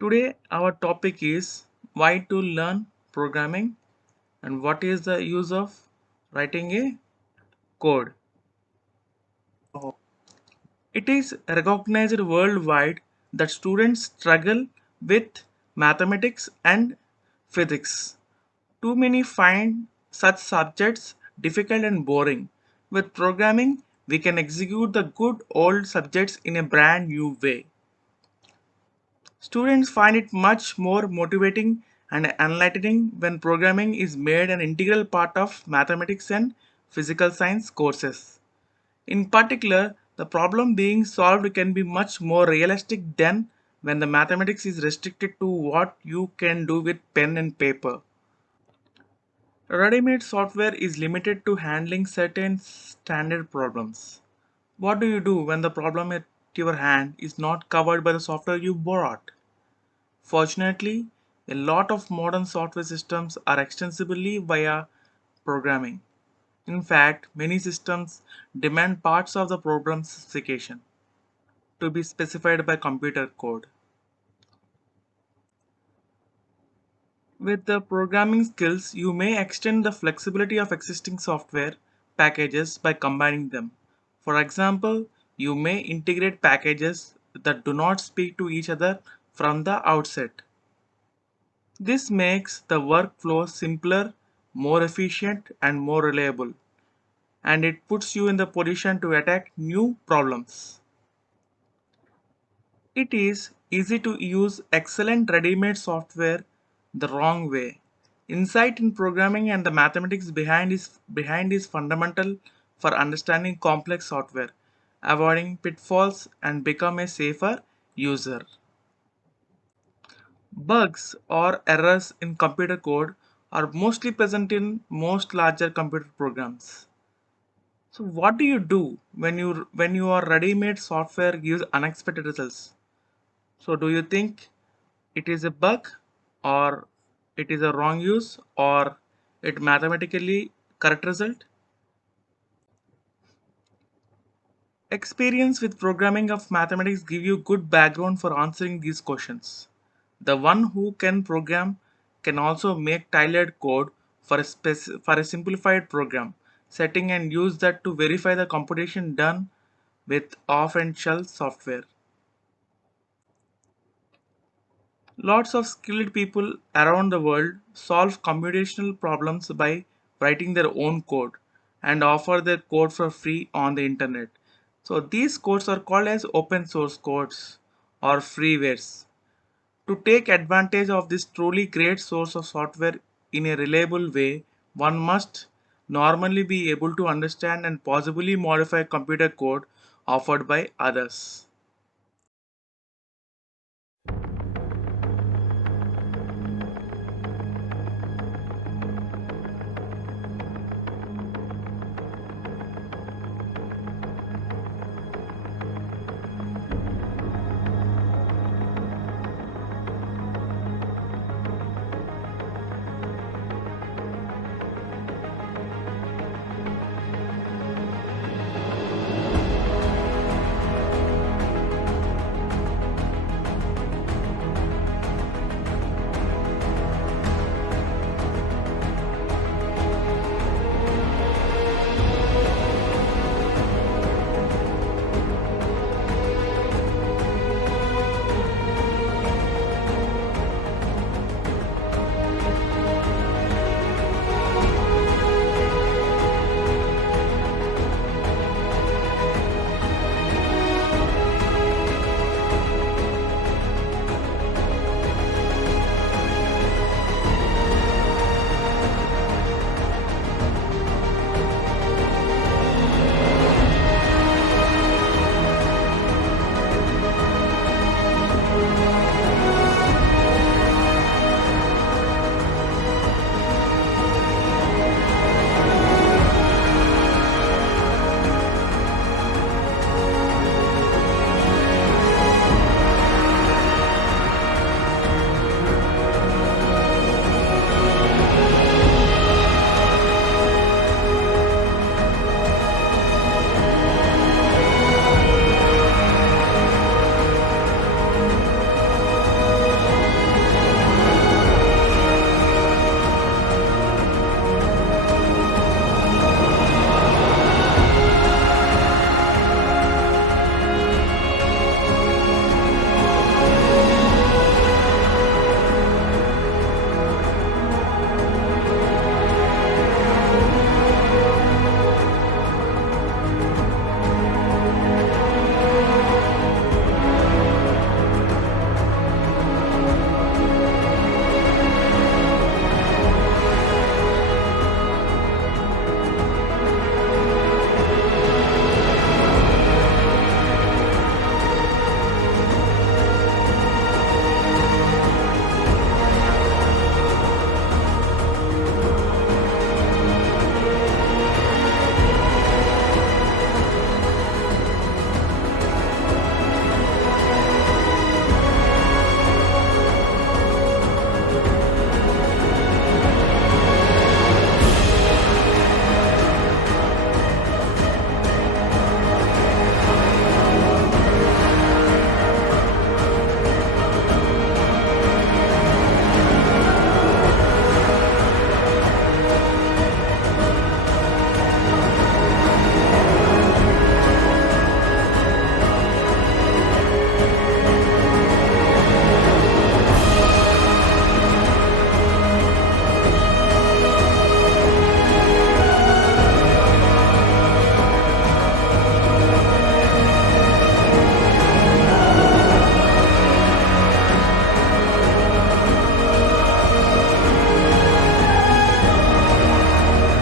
Today, our topic is why to learn programming and what is the use of writing a code. It is recognized worldwide that students struggle with mathematics and physics. Too many find such subjects difficult and boring. With programming, we can execute the good old subjects in a brand new way. Students find it much more motivating and enlightening when programming is made an integral part of mathematics and physical science courses. In particular, the problem being solved can be much more realistic than when the mathematics is restricted to what you can do with pen and paper. Ready-made software is limited to handling certain standard problems. What do you do when the problem at your hand is not covered by the software you bought? Fortunately, a lot of modern software systems are extensively via programming. In fact, many systems demand parts of the program specification to be specified by computer code. With the programming skills, you may extend the flexibility of existing software packages by combining them. For example, you may integrate packages that do not speak to each other from the outset. This makes the workflow simpler, more efficient, and more reliable, and it puts you in the position to attack new problems. It is easy to use excellent ready-made software the wrong way. Insight in programming and the mathematics behind is fundamental for understanding complex software, avoiding pitfalls, and become a safer user. Bugs or errors in computer code are mostly present in most larger computer programs. So what do you do when your ready-made software gives unexpected results? So do you think it is a bug or it is a wrong use or it mathematically correct result? Experience with programming of mathematics give you good background for answering these questions. The one who can program can also make tailored code for a simplified program setting and use that to verify the computation done with off-and-shelf software. Lots of skilled people around the world solve computational problems by writing their own code and offer their code for free on the internet. So these codes are called as open source codes or freewares. To take advantage of this truly great source of software in a reliable way, one must normally be able to understand and possibly modify computer code offered by others.